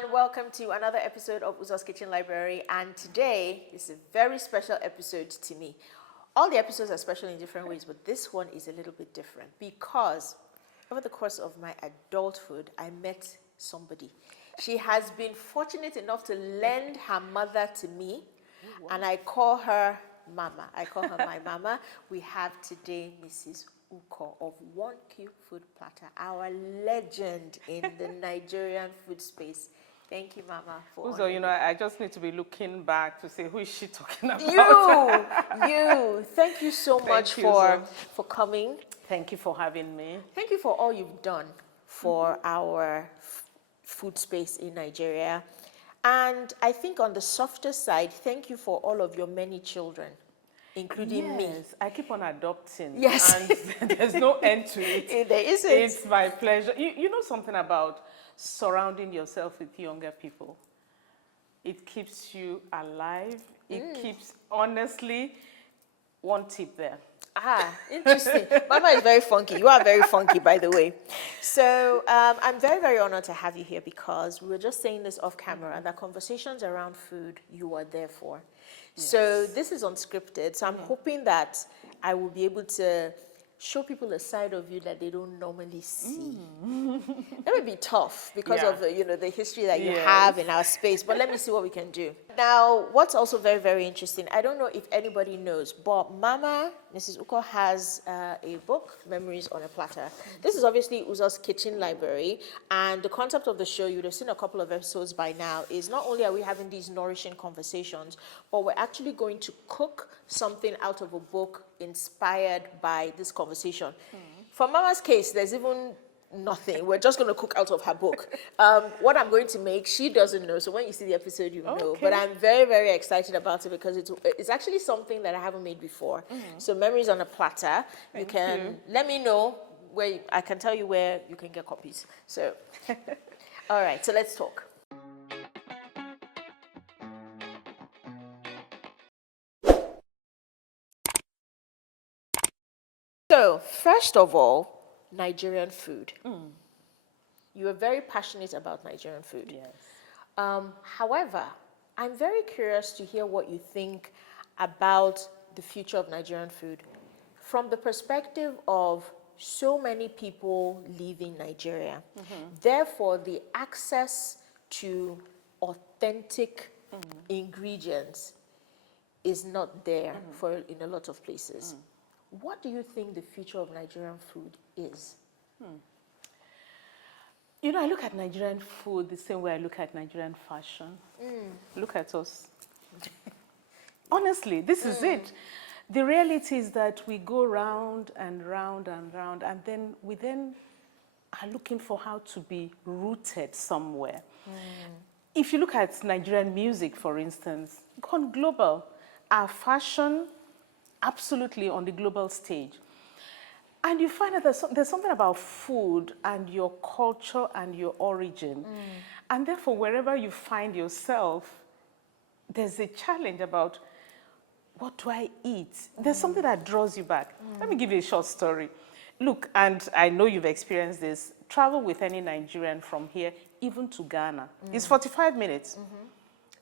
everyone, welcome to another episode of Uzo's Kitchen Library, and today is a very special episode to me. All the episodes are special in different ways, but this one is a little bit different because over the course of my adulthood, I met somebody. She has been fortunate enough to lend her mother to me, and I call her Mama. I call her my Mama. We have today Mrs. Ukoh of 1qfoodplatter, our legend in the Nigerian food space. Thank you, Mama, for Uzo, you know, I just need to be looking back to say, who is she talking about? You. Thank you so much for coming. Thank you for having me. Thank you for all you've done for our food space in Nigeria. And I think on the softer side, thank you for all of your many children, including me. Yes, I keep on adopting. Yes. And there's no end to it. There isn't. It's my pleasure. You know something about surrounding yourself with younger people? It keeps you alive. It keeps, honestly, one tip there. Ah, interesting. Mama is very funky. You are very funky, by the way. So I'm very, very honored to have you here because we were just saying this off camera and that conversations around food you are there for. Yes. So this is unscripted. So I'm hoping that I will be able to show people a side of you that they don't normally see. That would be tough because of the history that you have in our space. But let me see what we can do. Now, what's also very, very interesting, I don't know if anybody knows, but Mama, Mrs. Ukoh, has a book, Memories on a Platter. This is obviously Uzo's Kitchen Library. And the concept of the show, you would have seen a couple of episodes by now, is not only are we having these nourishing conversations, but we're actually going to cook something out of a book inspired by this conversation. For Mama's case, there's even nothing. We're just going to cook out of her book. What I'm going to make, she doesn't know. So when you see the episode, you know. But I'm very, very excited about it because it's actually something that I haven't made before. So Memories on a Platter. You can let me know where I can tell you where you can get copies. So, all right. So let's talk. So first of all, Nigerian food. You are very passionate about Nigerian food. Yes. However, I'm very curious to hear what you think about the future of Nigerian food from the perspective of so many people leaving Nigeria. Therefore, the access to authentic ingredients is not there in a lot of places. What do you think the future of Nigerian food is? You know, I look at Nigerian food the same way I look at Nigerian fashion. Look at us. Honestly, this is it. The reality is that we go round and round and round, and then we are looking for how to be rooted somewhere. If you look at Nigerian music, for instance, gone global. Our fashion, absolutely on the global stage. And you find that there's something about food and your culture and your origin. And therefore, wherever you find yourself, there's a challenge about, what do I eat? There's something that draws you back. Let me give you a short story. Look, and I know you've experienced this, travel with any Nigerian from here, even to Ghana. It's 45 minutes.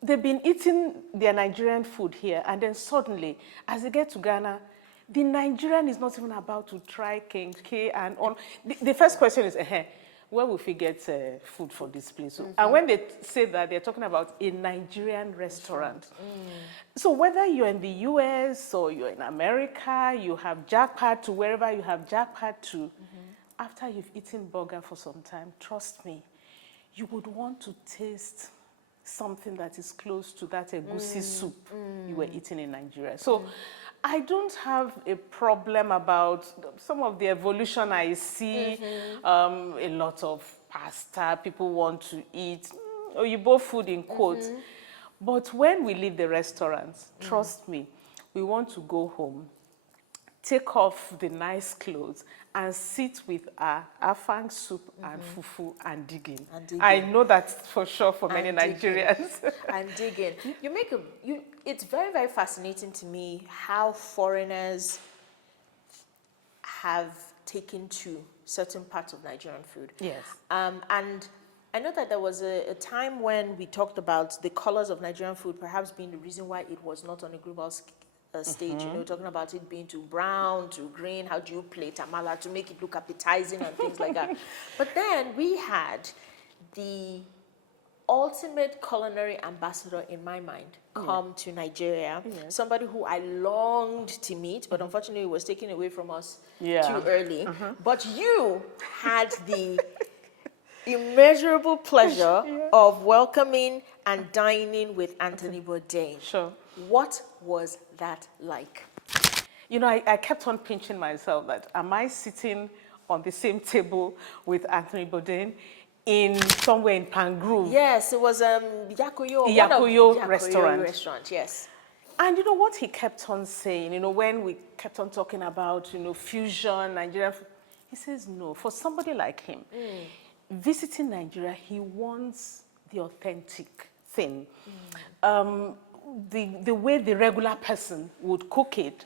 They've been eating their Nigerian food here, and then suddenly, as they get to Ghana, the Nigerian is not even about to try kenke and all. The first question is, where will we get food for this place? And when they say that, they're talking about a Nigerian restaurant. So whether you're in the US or you're in America, you have jackpot to wherever you have jackpot to, after you've eaten burger for some time, trust me, you would want to taste something that is close to that egusi soup you were eating in Nigeria. So I don't have a problem about some of the evolution I see, a lot of pasta people want to eat, or you both food in quotes. But when we leave the restaurants, trust me, we want to go home, take off the nice clothes, and sit with our afang soup and fufu and dig in. I know that's for sure for many Nigerians. And dig in. It's very, very fascinating to me how foreigners have taken to certain parts of Nigerian food. Yes. And I know that there was a time when we talked about the colors of Nigerian food perhaps being the reason why it was not on a global stage. You know, talking about it being too brown, too green, how do you plate amala to make it look appetizing and things like that. But then we had the ultimate culinary ambassador in my mind come to Nigeria. Somebody who I longed to meet, but unfortunately was taken away from us too early. But you had the immeasurable pleasure of welcoming and dining with Anthony Bourdain. Sure. What was that like? You know, I kept on pinching myself that, am I sitting on the same table with Anthony Bourdain in somewhere in Pangrove? Yes, it was Yakuyo. Yakuyo restaurant. Yes. And you know what he kept on saying, you know, when we kept on talking about, you know, fusion, Nigerian, he says, no, for somebody like him, visiting Nigeria, he wants the authentic thing. The way the regular person would cook it.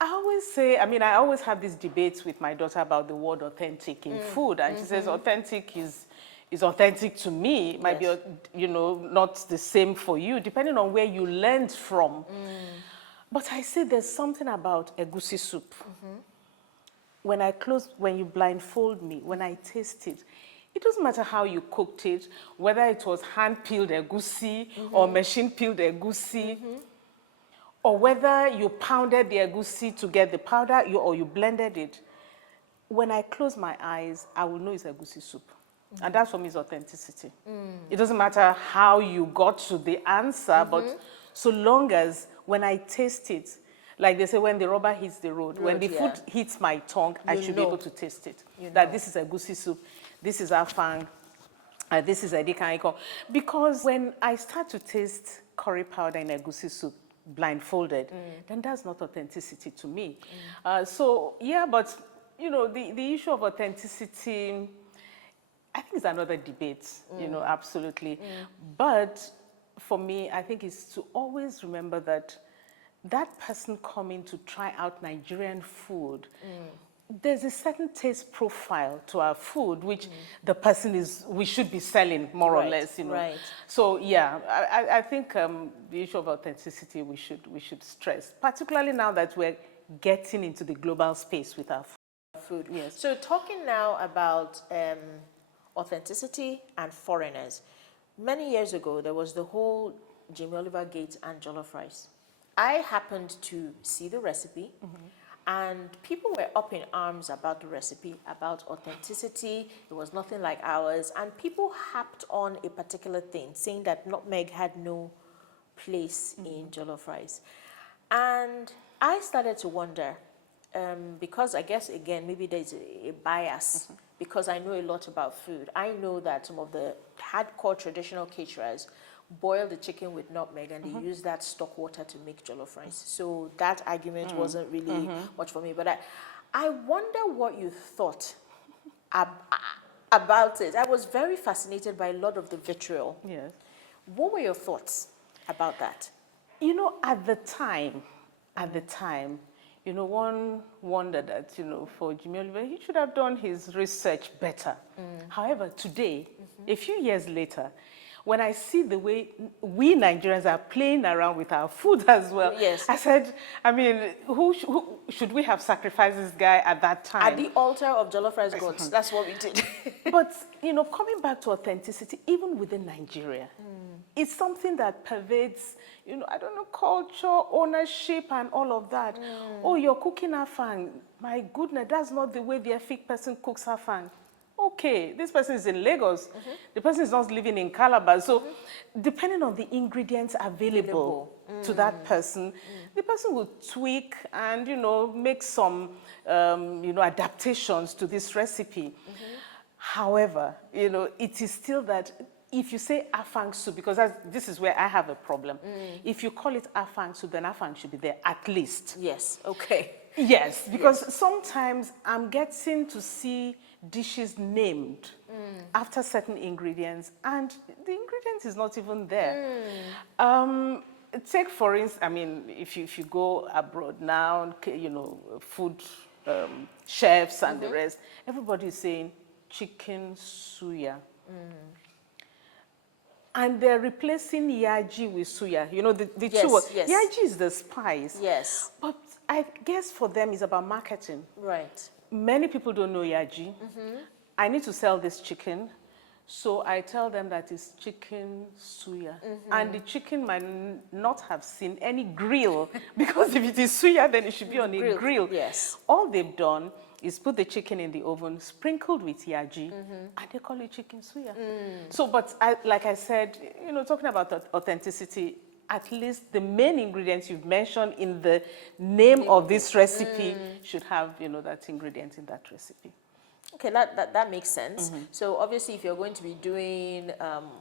I always say, I mean, I always have these debates with my daughter about the word authentic in food. And she says authentic is authentic to me. It might be, you know, not the same for you, depending on where you learned from. But I say there's something about egusi soup. When you blindfold me, when I taste it, it doesn't matter how you cooked it, whether it was hand-peeled egusi or machine-peeled egusi, or whether you pounded the egusi to get the powder or you blended it. When I close my eyes, I will know it's egusi soup. And that for me is authenticity. It doesn't matter how you got to the answer, but so long as when I taste it, like they say, when the rubber hits the road, when the food hits my tongue, I should be able to taste it. That this is egusi soup, this is afang, this is edika Iquo. Because when I start to taste curry powder in egusi soup, blindfolded, then that's not authenticity to me. So yeah, but you know, the issue of authenticity, I think it's another debate, you know, absolutely. But for me, I think it's to always remember that that person coming to try out Nigerian food, there's a certain taste profile to our food, which the person we should be selling more or less, you know. So yeah, I think the issue of authenticity we should stress, particularly now that we're getting into the global space with our food. Yes. So talking now about authenticity and foreigners. Many years ago, there was the whole Jamie Oliver Gate and jollof rice. I happened to see the recipe, and people were up in arms about the recipe, about authenticity. It was nothing like ours, and people harped on a particular thing, saying that nutmeg had no place in jollof rice. And I started to wonder, because I guess, again, maybe there's a bias, because I know a lot about food. I know that some of the hardcore traditional caterers boil the chicken with nutmeg and they use that stock water to make jollof rice. So that argument wasn't really much for me. But I wonder what you thought about it. I was very fascinated by a lot of the vitriol. Yes. What were your thoughts about that? You know, at the time, you know, one wondered that, you know, for Jamie Oliver, he should have done his research better. However, today, a few years later, when I see the way we Nigerians are playing around with our food as well, I said, I mean, who should we have sacrificed this guy at that time? At the altar of jollof rice gods, that's what we did. But, you know, coming back to authenticity, even within Nigeria, it's something that pervades, you know, I don't know, culture, ownership, and all of that. Oh, you're cooking afang. My goodness, that's not the way the Efik person cooks afang. Okay, this person is in Lagos. The person is not living in Calabar. So depending on the ingredients available to that person, the person will tweak and, you know, make some, you know, adaptations to this recipe. However, you know, it is still that if you say afang soup, because this is where I have a problem. If you call it afang soup, then afang should be there at least. Yes, okay. Yes, because sometimes I'm getting to see dishes named after certain ingredients, and the ingredient is not even there. Take for instance, I mean, if you go abroad now, you know, food chefs and the rest, everybody is saying chicken suya. And they're replacing yaji with suya. You know, the Yes, two words. yes. Yaji is the spice. Yes. But I guess for them it's about marketing. Right. Many people don't know yaji. I need to sell this chicken. So I tell them that it's chicken suya. And the chicken might not have seen any grill because if it is suya, then it should be on a grill. Yes. All they've done is put the chicken in the oven, sprinkled with yaji, and they call it chicken suya. So, but like I said, you know, talking about authenticity, at least the main ingredients you've mentioned in the name of this recipe should have, you know, that ingredient in that recipe. Okay, that makes sense. So obviously, if you're going to be doing,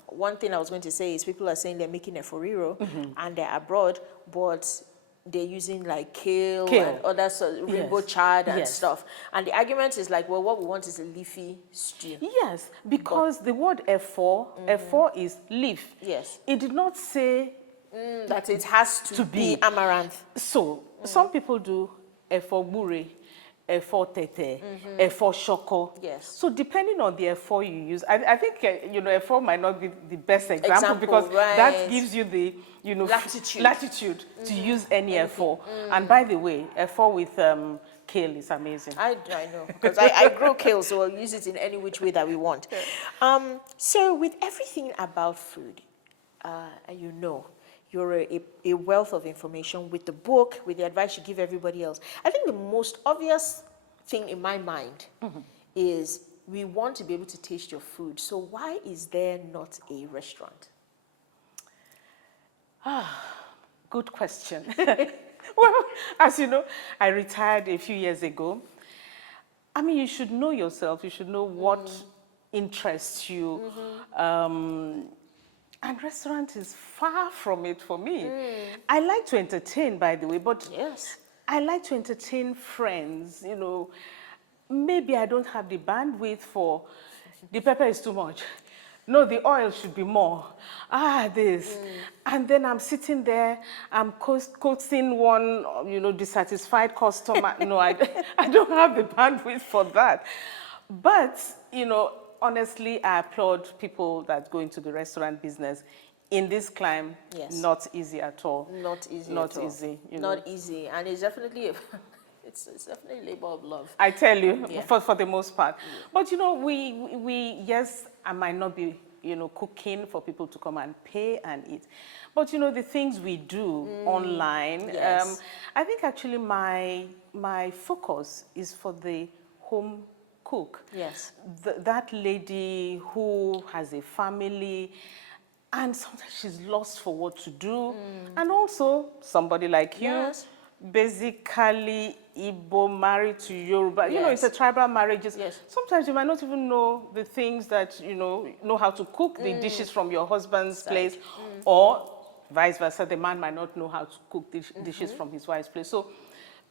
one thing I was going to say is people are saying they're making a foriro and they're abroad, but they're using like kale. And other rainbow chard and stuff. And the argument is like, well, what we want is a leafy stew. Yes, because the word F4 is leaf. Yes. It did not say that it has to be amaranth. So some people do F4 bure, F4 tete, F4 shoko. Yes. So depending on the F4 you use, I think you know, F4 might not be the best example because that gives you the, you know, latitude to use any F4. And by the way, F4 with kale is amazing. I know, because I grow kale, so I'll use it in any which way that we want. So with everything about food, you know, you're a wealth of information with the book, with the advice you give everybody else. I think the most obvious thing in my mind is we want to be able to taste your food. So why is there not a restaurant? Good question. Well, as you know, I retired a few years ago. I mean, you should know yourself. You should know what interests you. And restaurant is far from it for me. I like to entertain, by the way, but I like to entertain friends, you know. Maybe I don't have the bandwidth for, the pepper is too much. No, the oil should be more. This. And then I'm sitting there, I'm coaxing one, you know, dissatisfied customer. No, I don't have the bandwidth for that. But, you know, honestly, I applaud people that go into the restaurant business. In this climb, not easy at all. Not easy. Not easy. You know. Not easy, and it's definitely it's definitely a labor of love. I tell you, for the most part. But you know, we yes, I might not be, you know, cooking for people to come and pay and eat, but you know, the things we do online. I think actually my focus is for the home cook. Yes. That lady who has a family and sometimes she's lost for what to do. And also somebody like you, basically Igbo married to Yoruba. You know, it's a tribal marriage. Sometimes you might not even know the things that, you know how to cook the dishes from your husband's place, or vice versa. The man might not know how to cook the dishes from his wife's place. So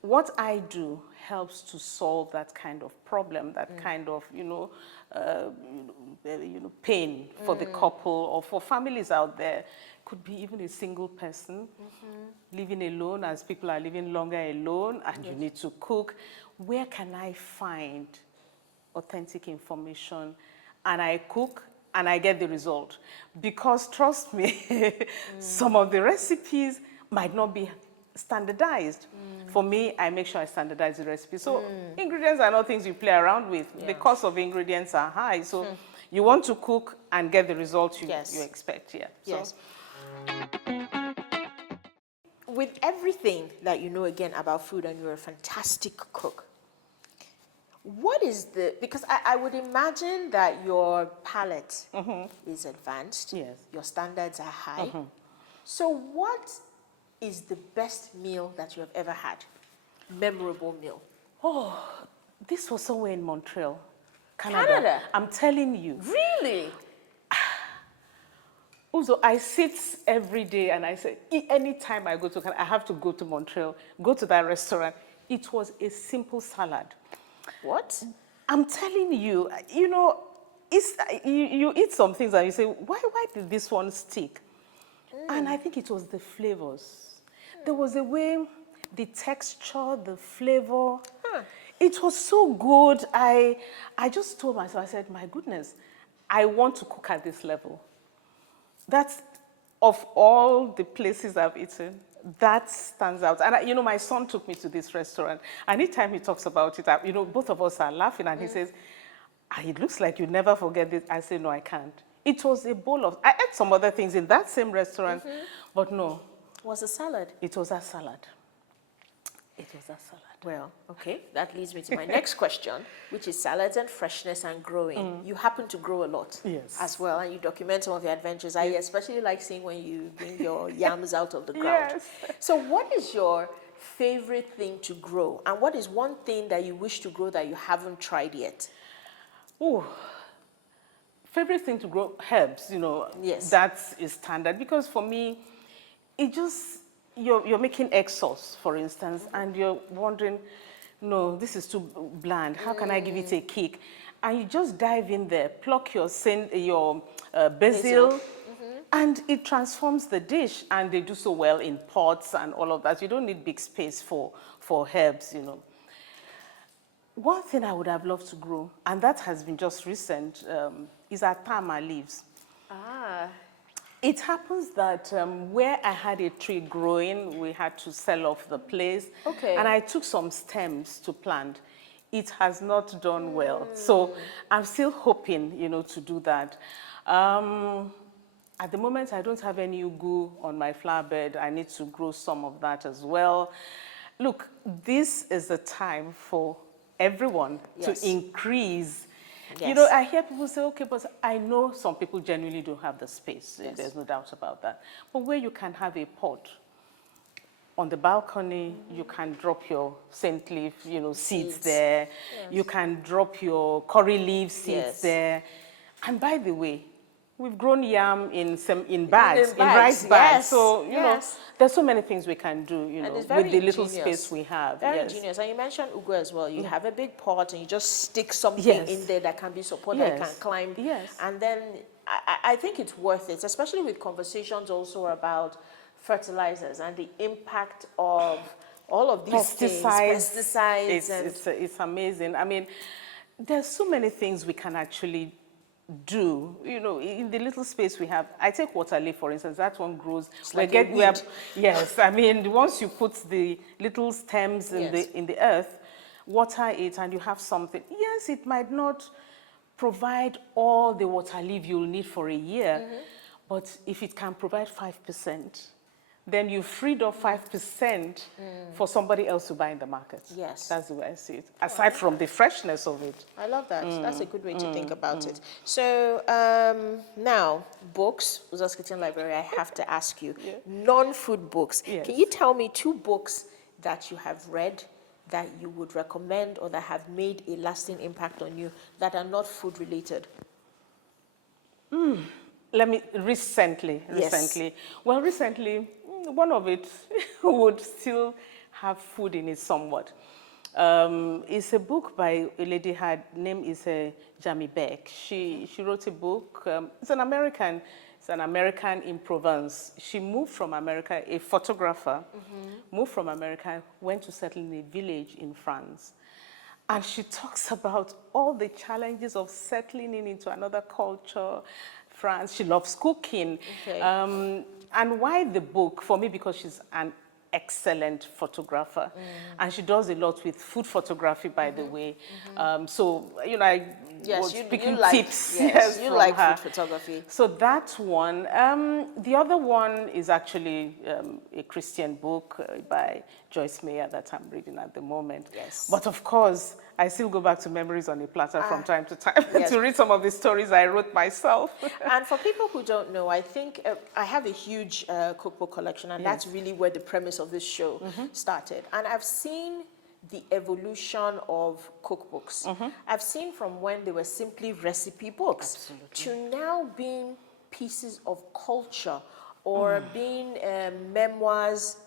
what I do helps to solve that kind of problem, that kind of, you know, pain for the couple or for families out there. Could be even a single person living alone, as people are living longer alone, and you need to cook. Where can I find authentic information? And I cook and I get the result. Because trust me, some of the recipes might not be standardized. For me, I make sure I standardize the recipe. So ingredients are not things you play around with. The cost of ingredients are high. So you want to cook and get the results you expect. With everything that you know again about food, and you're a fantastic cook, what is because I would imagine that your palate is advanced. Your standards are high. So what is the best meal that you have ever had? Memorable meal. Oh, this was somewhere in Montreal, Canada. I'm telling you. Really? Also, I sit every day and I say, anytime I go to Canada, I have to go to Montreal, go to that restaurant. It was a simple salad. What? I'm telling you, you know, you eat some things and you say, why did this one stick? And I think it was the flavors. There was a way, the texture, the flavor. It was so good. I just told myself, I said, my goodness, I want to cook at this level. That's, of all the places I've eaten, that stands out. And, you know, my son took me to this restaurant. Anytime he talks about it, you know, both of us are laughing. And he says, it looks like you never forget this. I say, no, I can't. It was a bowl of, I ate some other things in that same restaurant, but no. Was a salad? It was a salad. It was a salad. Well, okay, that leads me to my next question, which is salads and freshness and growing. You happen to grow a lot as well, and you document some of your adventures. I especially like seeing when you bring your yams out of the ground. Yes. So what is your favorite thing to grow? And what is one thing that you wish to grow that you haven't tried yet? Oh, favorite thing to grow, herbs, you know, that is standard. Because for me, it just, you're making egg sauce, for instance, and you're wondering, no, this is too bland. How can I give it a kick? And you just dive in there, pluck your basil, and it transforms the dish. And they do so well in pots and all of that. You don't need big space for herbs, you know. One thing I would have loved to grow, and that has been just recent, is atama leaves. Ah. It happens that where I had a tree growing, we had to sell off the place. Okay. And I took some stems to plant. It has not done well. So I'm still hoping, you know, to do that. At the moment, I don't have any ugu on my flower bed. I need to grow some of that as well. Look, this is the time for everyone to increase. You know, I hear people say, okay, but I know some people genuinely don't have the space. There's no doubt about that. But where you can have a pot on the balcony, you can drop your scent leaf, you know, seeds there. You can drop your curry leaf seeds there. And by the way, we've grown yam in bags, in rice bags. So, you know, there's so many things we can do, you know, with the little space we have. Very ingenious. And you mentioned Ukoh as well. You have a big pot and you just stick something in there that can be supported, that can climb. And then I think it's worth it, especially with conversations also about fertilizers and the impact of all of these pesticides. It's amazing. I mean, there's so many things we can actually do, you know, in the little space we have. I take water leaf, for instance. That one grows. Yes, I mean, once you put the little stems in the earth, water it, and you have something. Yes, it might not provide all the water leaf you'll need for a year, but if it can provide 5%, then you freed up 5% for somebody else to buy in the market. Yes. That's the way I see it, aside from the freshness of it. I love that. That's a good way to think about it. So now, books, Uzo's Kitchen Library, I have to ask you, non-food books. Can you tell me 2 books that you have read that you would recommend or that have made a lasting impact on you that are not food related? Recently. Well, recently, one of it would still have food in it somewhat. It's a book by a lady, her name is Jamie Beck. She wrote a book. It's an American in Provence. She moved from America, a photographer, moved from America, went to settle in a village in France. And she talks about all the challenges of settling into another culture, France. She loves cooking. And why the book? For me, because she's an excellent photographer. And she does a lot with food photography, by the way. So, you know, I was picking tips you from like her. food photography. So that one. The other one is actually a Christian book by Joyce Meyer that I'm reading at the moment. But of course, I still go back to Memories on a Platter from time to time to read some of the stories I wrote myself. And for people who don't know, I think I have a huge cookbook collection, and that's really where the premise of this show started. And I've seen the evolution of cookbooks. I've seen from when they were simply recipe books to now being pieces of culture or being memoirs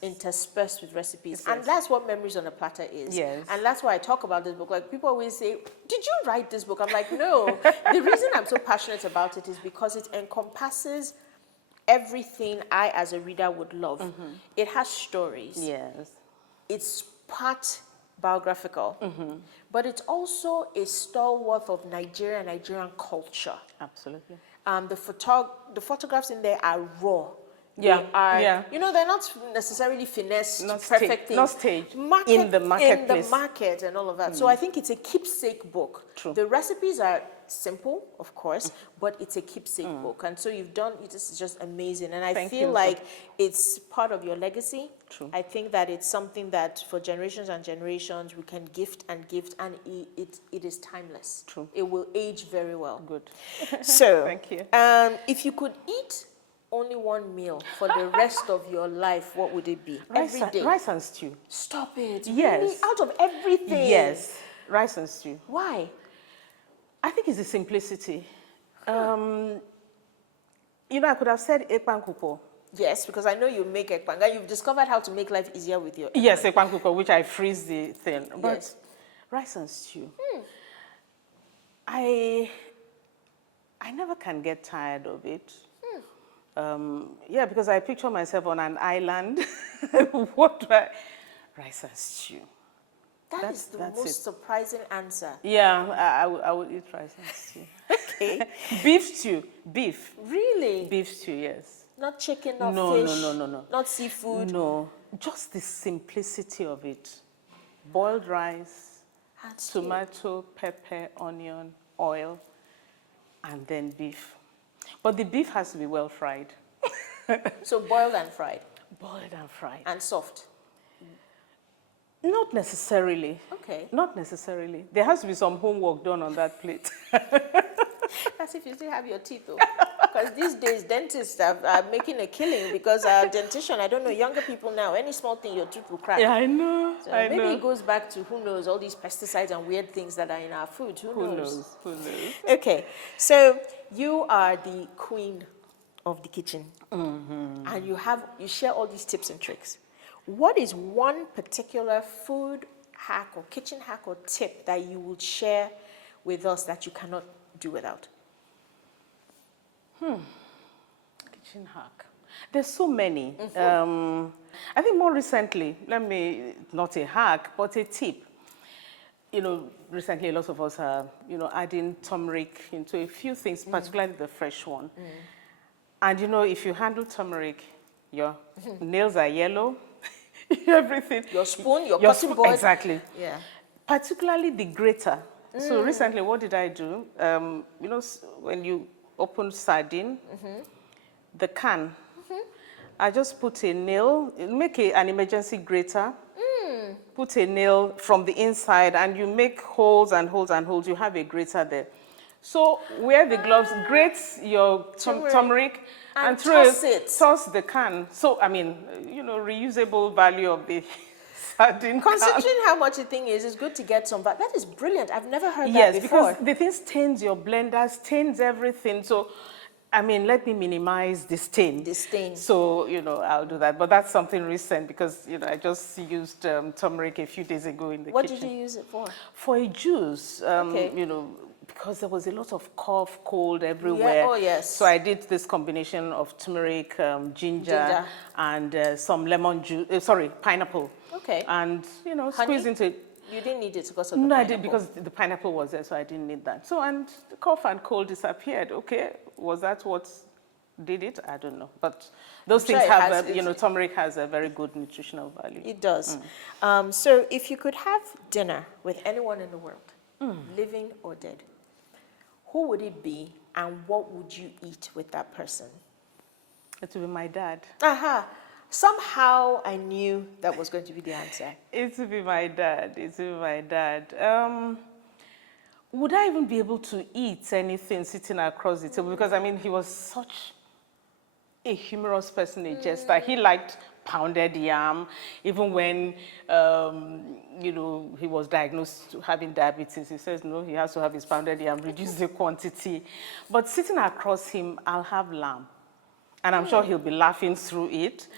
interspersed with recipes. And that's what Memories on a Platter is. And that's why I talk about this book. Like, people always say, did you write this book? I'm like, no. The reason I'm so passionate about it is because it encompasses everything I, as a reader, would love. It has stories. It's part biographical, but it's also a stalwart of Nigerian culture. Absolutely. The photographs in there are raw. Yeah, They are, yeah. you know, they're not necessarily finessed, Not perfect not things. staged. In the marketplace. In the market and all of that. So I think it's a keepsake book. True. The recipes are simple, of course, but it's a keepsake book. And so you've done, this is just amazing. And I Thank feel you. like it's part of your legacy. True. I think that it's something that for generations and generations we can gift, and it is timeless. True. It will age very well. Good. So, Thank you. if you could eat only one meal for the rest of your life, what would it be? Every day. Rice and stew. Stop it. Yes. Really? Out of everything? Yes. Rice and stew. Why? I think it's the simplicity. You know, I could have said ekpankupo. Yes, because I know you make ekpanga. You've discovered how to make life easier with your Yes, ekpankupo, which I freeze the thing. But Yes. rice and stew. I never can get tired of it. Yeah, because I picture myself on an island. What do I? Rice and stew. That's the that's most it. surprising answer. Yeah, I would eat rice and stew. Okay. Beef stew. Beef. Really? Beef stew, yes. Not chicken, not No, fish? no. Not seafood? No, just the simplicity of it. Boiled rice, And stew. tomato, pepper, onion, oil, and then beef. But the beef has to be well fried. So boiled and fried? Boiled and fried. And soft? Not necessarily. Okay. Not necessarily. There has to be some homework done on that plate. That's if you still have your teeth, though. Because these days, dentists are making a killing because dentition, I don't know, younger people now, any small thing, your tooth will crack. Yeah, I know. So I maybe know. it goes back to, who knows, all these pesticides and weird things that are in our food. Who knows? Who knows? Okay, so you are the queen of the kitchen. And you share all these tips and tricks. What is one particular food hack or kitchen hack or tip that you would share with us that you cannot do without? Kitchen hack. There's so many. I think more recently, not a hack, but a tip. You know, recently a lot of us are, adding turmeric into a few things, particularly the fresh one. And if you handle turmeric, your nails are yellow, everything. Your spoon, your cutting board. Exactly. Yeah. Particularly the grater. So recently, what did I do? When you open sardine, the can, I just put a nail, make an emergency grater, put a nail from the inside, and you make holes and holes and holes. You have a grater there. So wear the gloves, grate your turmeric, and toss the can. So, reusable value of the sardine can. Considering how much the thing is, it's good to get some back. That is brilliant. I've never heard that Yes, before. because the thing stains your blender, stains everything. So, let me minimize the stain. The stain. So, I'll do that. But that's something recent because, I just used turmeric a few days ago in the kitchen. What did you use it for? For a juice, Okay. because there was a lot of cough, cold everywhere. Yeah. Oh, yes. So I did this combination of turmeric, ginger, and some lemon juice, pineapple. Okay. And, squeeze into it. You didn't need it because of the No, pineapple. I did because the pineapple was there, so I didn't need that. So, and the cough and cold disappeared. Okay, was that what did it? I don't know. But those things it have, has- turmeric has a very good nutritional value. It does. So if you could have dinner with anyone in the world, living or dead, who would it be and what would you eat with that person? It would be my dad. Aha. Somehow I knew that was going to be the answer. It would be my dad. It would be my dad. Would I even be able to eat anything sitting across the table? Because, he was such a humorous person, a jester. He liked pounded yam. Even when, he was diagnosed having diabetes, he says, no, he has to have his pounded yam, reduce the quantity. But sitting across him, I'll have lamb. And I'm sure he'll be laughing through it.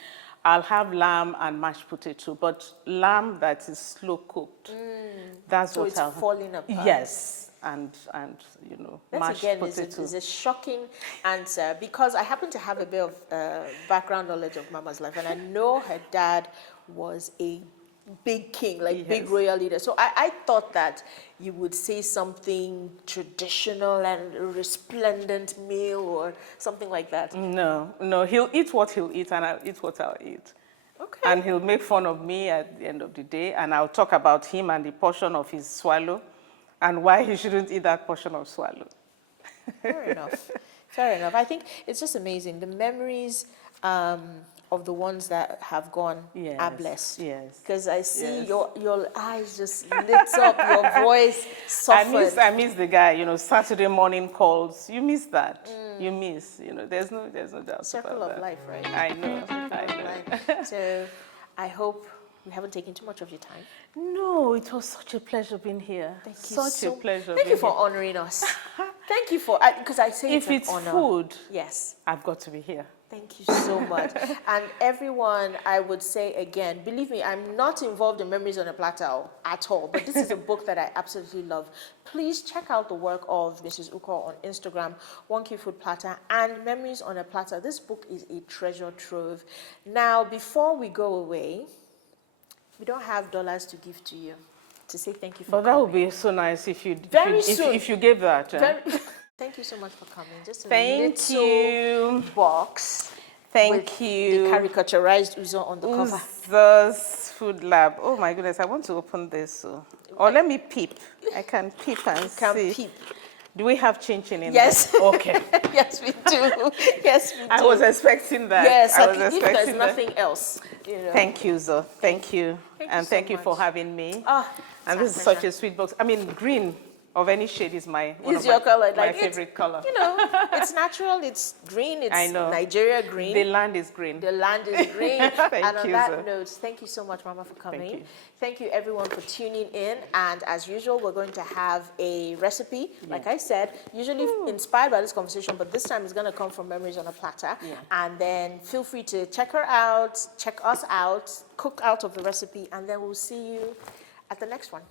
I'll have lamb and mashed potato, but lamb that is slow cooked. That's So what it's I'll have. falling apart. Yes, and That mashed again potato. is a shocking answer because I happen to have a bit of background knowledge of Mama's life, and I know her dad was a big king, like big Yes. royal leader. So I thought that you would say something traditional and a resplendent meal or something like that. No, no, he'll eat what he'll eat, and I'll eat what I'll eat. Okay. And he'll make fun of me at the end of the day, and I'll talk about him and the portion of his swallow, and why he shouldn't eat that portion of swallow. Fair enough. Fair enough. I think it's just amazing. The memories of the ones that have gone are Yes, blessed. yes, Because I see yes. your eyes just lit up, your voice softened. I miss the guy, Saturday morning calls. You miss that. You miss, there's no doubt Circle about of that. life, right? I know, Circle I of know. life. So I hope we haven't taken too much of your time. No, it was such a pleasure being here. Thank you Such a pleasure Thank you being for here. honoring us. Thank you for, because I say If it's it's an honor. food, Yes. I've got to be here. Thank you so much. And everyone, I would say again, believe me, I'm not involved in Memories on a Platter at all, but this is a book that I absolutely love. Please check out the work of Mrs. Ukoh on Instagram, 1qfoodplatter, and Memories on a Platter. This book is a treasure trove. Now, before we go away, we don't have dollars to give to you to say thank you for But that coming. would be so nice if you Very soon. if you gave that. Thank you so much for coming. Just a Thank little you. box. Thank with you. The caricaturized Uzo on the cover. Uzo's Food Lab. Oh my goodness, I want to open this. Or let me peep. I can peep and see. Peep. Do we have chin-chin in Yes. there? Okay. Yes, we do. Yes, we do. I was expecting that. Yes, I was if there's expecting that. nothing else. Thank you, Uzo. Thank you. And so thank you for much. having me. Ah, And it's this is our such a sweet box. I mean, green of any shade is one It's of your color. my Like favorite color. It's natural, it's green, it's I know. Nigeria green. The land is green. The land is green. Thank And on you, that sir. note, thank you so much, Mama, for coming. Thank you. Thank you, everyone, for tuning in. And as usual, we're going to have a recipe. Like I said, usually inspired by this conversation, but this time it's going to come from Memories on a Platter. Yeah. And then feel free to check her out, check us out, cook out of the recipe, and then we'll see you at the next one.